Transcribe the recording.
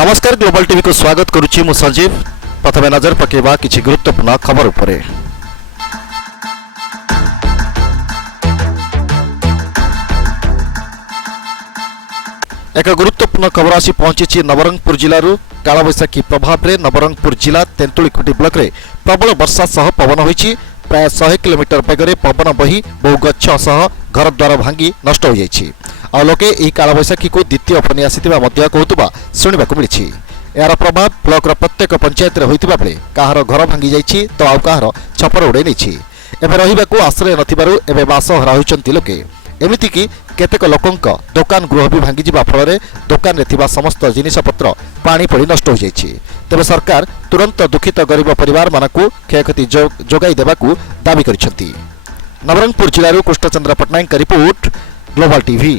नमस्कार global TV को स्वागत करुच्ची मु संजीव। प्रथमे नजर पकेबा किछि गुरुत्वपूर्ण खबर उपरे। एक गुरुत्वपूर्ण खबर आसी पहुंची नवरंगपुर जिलूर। कालबैशाखी प्रभाव में नवरंगपुर जिला तेंतुलीखुंटी ब्लॉक रे प्रबल वर्षा सह पवन होईछि। प्राय 100 किलोमीटर बेगरे पवन बही बहु गछ सह घरद्वार भांगी नष्ट हो जाइछि। आ लोके एही कालबैशाखी को द्वितीय फनी आसीथिबा मध्य कहूतबा शुणिबाकु मिलिछि। यार प्रभाव ब्लॉकर प्रत्येक पंचायत रे होइतिबा बेले काहार घर भांगी जाइछि तो आउ काहार छपर उड़ाई नेछि। एबे रहिबाकु आश्रय नथिबारु एबे बास हरा होइछन्ति लोके। एमिति कि केतेक लोकंक दुकान गृह भी भांगी जिबा फଳରେ दुकान रे थिबा समस्त जिनिसपत्र पानी पड़ी नष्ट हो जाइछि। तेबे सरकार तुरंत दुखित गरीब परिवार मानकु क्षयक्षति जोगाई देबाकु दाबी करिसन्ति। नवरंगपुर जिल्लाରୁ कृष्णचंद्र पटनायक का रिपोर्ट, ग्लोबल टीवी।